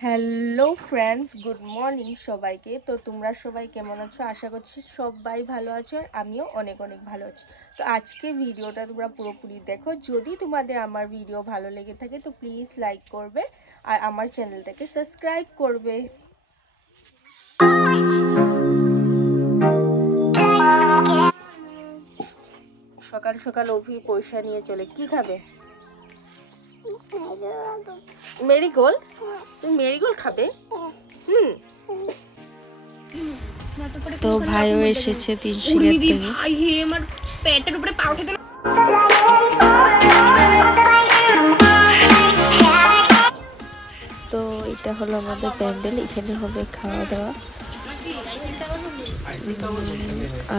Hello friends, good morning সবাইকে। তো তোমরা সবাই কেমন আছো? আশা করছি সবাই ভালো আছো, আর আমিও অনেক অনেক ভালো আছি। তো আজকে ভিডিওটা তোমরা পুরোপুরি দেখো। যদি তোমাদের আমার ভিডিও ভালো লেগে থাকে তো প্লিজ লাইক করবে আর আমার চ্যানেলটাকে সাবস্ক্রাইব করবে। সকাল সকাল অভি পয়সা নিয়ে চলে। কি খাবে? মেরিগোল্ড? তুমি মেরিগোল্ড খাবে? তো ভাইও এসেছে 300 থেকে। ভাই হে আমার পেটের উপরে পা উঠে দিল। তো এটা হলো আমাদের প্যান্ডেল, এখানে হবে খাওয়া দাওয়া।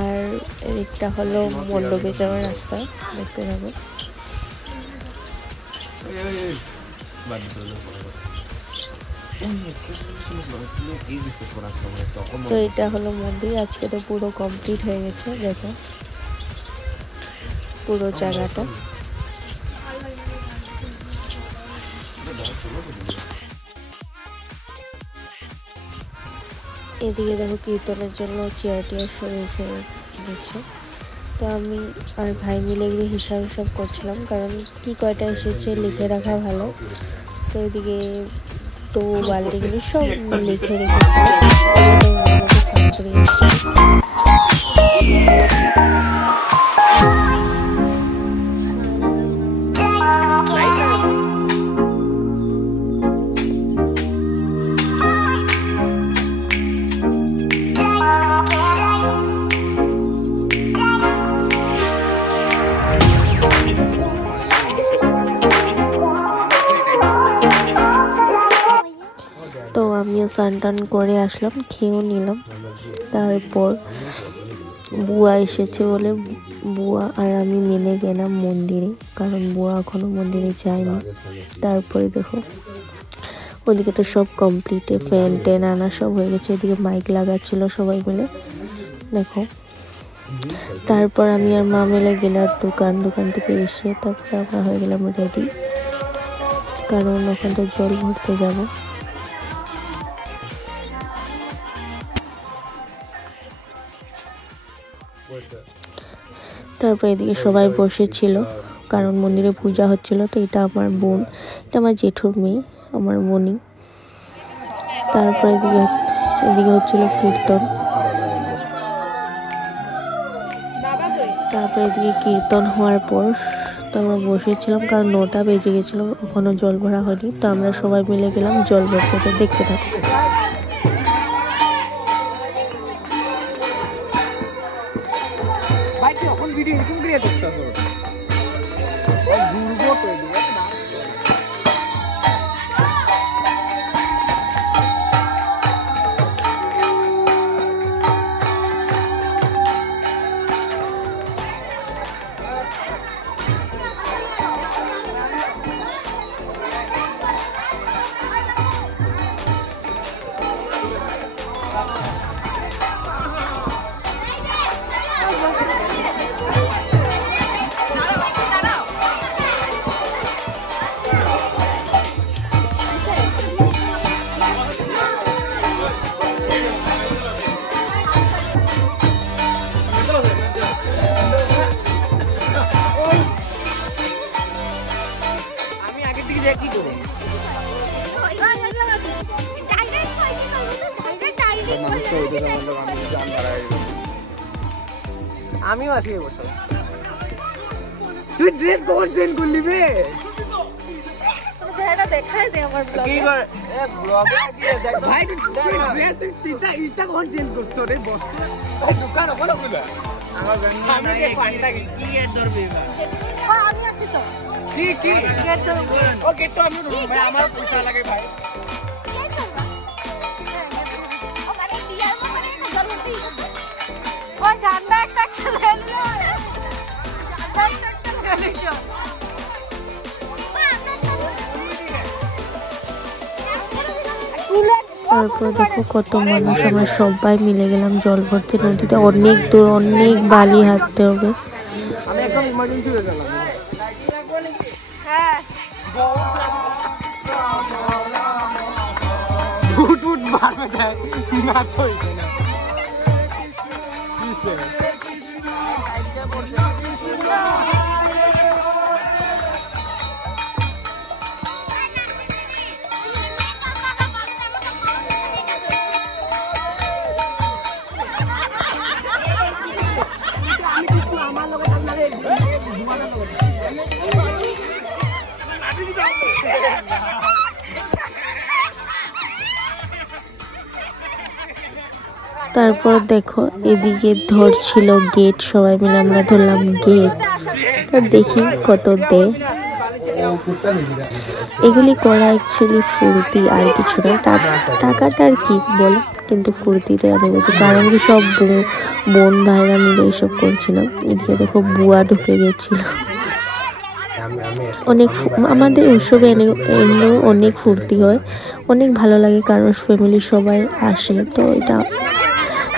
আর এটা হলো মণ্ডপে যাওয়ার রাস্তা, দেখতে পাবো। তো এটা হলো মন্দির। আজকে তো পুরো কমপ্লিট হয়ে গেছে, দেখো পুরো জায়গাটা। এদিকে দেখো কীর্তনের জন্য চেয়ার টিয়ার সরিয়েছে দিচ্ছে। তো আমি আর ভাই মিলে এগুলো হিসাব করছিলাম, কারণ কি কয়টা এসেছে লিখে রাখা ভালো। তো এদিকে তো বালতিগুলি সব লিখে রেখেছে। তো আমিও স্নান টান করে আসলাম, খেয়েও নিলাম। তারপর বুয়া এসেছে বলে বুয়া আর আমি মিলে গেলাম মন্দিরে, কারণ বুয়া এখনো মন্দিরে যায়নি। তারপরে দেখো ওদিকে তো সব কমপ্লিটে, ফ্যান ট্যান আনা সব হয়ে গেছে। এদিকে মাইক লাগাচ্ছিল সবাই মিলে, দেখো। তারপর আমি আর মা মিলে গেলাম দোকান থেকে এসে তারপর আমরা হয়ে গেলাম রেডি, কারণ ওখান থেকে জল ভরতে যাবো। তারপর এদিকে সবাই বসেছিল, কারণ মন্দিরে পূজা হচ্ছিল। তো এটা আমার বোন, এটা আমার জেঠুর মেয়ে, আমার বোনই। তারপর এদিকে হচ্ছিল কীর্তন। তারপর এদিকে কীর্তন হওয়ার পর তো আমরা বসেছিলাম, কারণ 9টা বেজে গেছিলো, ওখানে জল ভরা হয়নি। তো আমরা সবাই মিলে গেলাম জল ভরতে। তো দেখতে থাকো। আমিও আছি এবছর। তুই ড্রেস কখন চেঞ্জ করলি বে? দেখায় দে আমার ব্লগে। এ ব্লগে দিয়ে দেখ ভাই, তুই ড্রেস ইটা কখন চেঞ্জ করছস রে? বস ভাই দোকান ওখানে খুলে আমার আমি যে পান্ডা কি এর ধরবে এবার? আমি আছি তো। কি গেট ধরব? ও গেট তো আমি ধরব ভাই, আমার পয়সা লাগে ভাই। ও মানে বিয়ার মানে না জলদি। ও জানলা একটা খেলে না। জানলা একটা খেলে না। তারপর দেখো কত মানুষ, আমরা সবাই মিলে গেলাম জল ভরতে নদীতে। অনেক দূর, অনেক বালি হাঁটতে হবে। আমি একদম ইমার্জেন্সি হয়ে গেলাম। হ্যাঁ তারপর দেখো এদিকে ধরছিল গেট, সবাই মিলে আমরা ধরলাম গেট। তো দেখি কত দেয়। এগুলি করা অ্যাকচুয়ালি ফুর্তি আর কিছু না, টাকাটা আর কি বলে, কিন্তু ফুর্তিটা অনেক বেশি। কারণ কি সব বোন ভাইরা মিলে এইসব করছিলাম। এদিকে দেখো বুয়া ঢুকে গেছিল। অনেক আমাদের উৎসবে এমনিও অনেক ফুর্তি হয়, অনেক ভালো লাগে, কারণ ফ্যামিলি সবাই আসে। তো এটা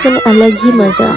মানে আলাগ হি মজা।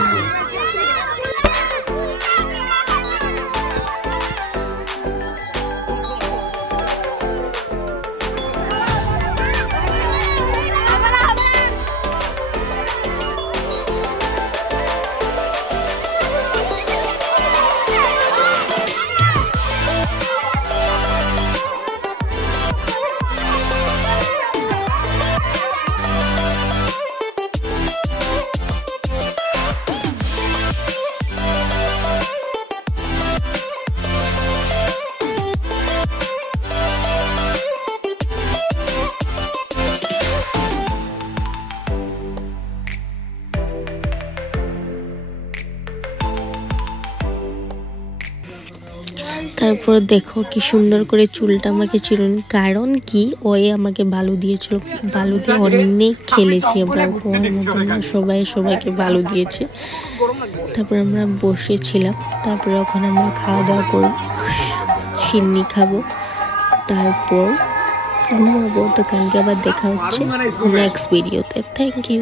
তারপর দেখো কি সুন্দর করে চুলটা আমাকে চিরুনি, কারণ কি ওই আমাকে বালু দিয়েছিল, বালু দিয়ে অনেক খেলেছি আমরা, সবাইকে বালু দিয়েছে। তারপর আমরা বসেছিলাম, তারপরে ওখানে আমরা খাওয়া দাওয়া করব, সিন্নি খাবো, তারপর ঘুমাবো। তো কালকে আবার দেখা হচ্ছে নেক্সট ভিডিওতে। Thank you.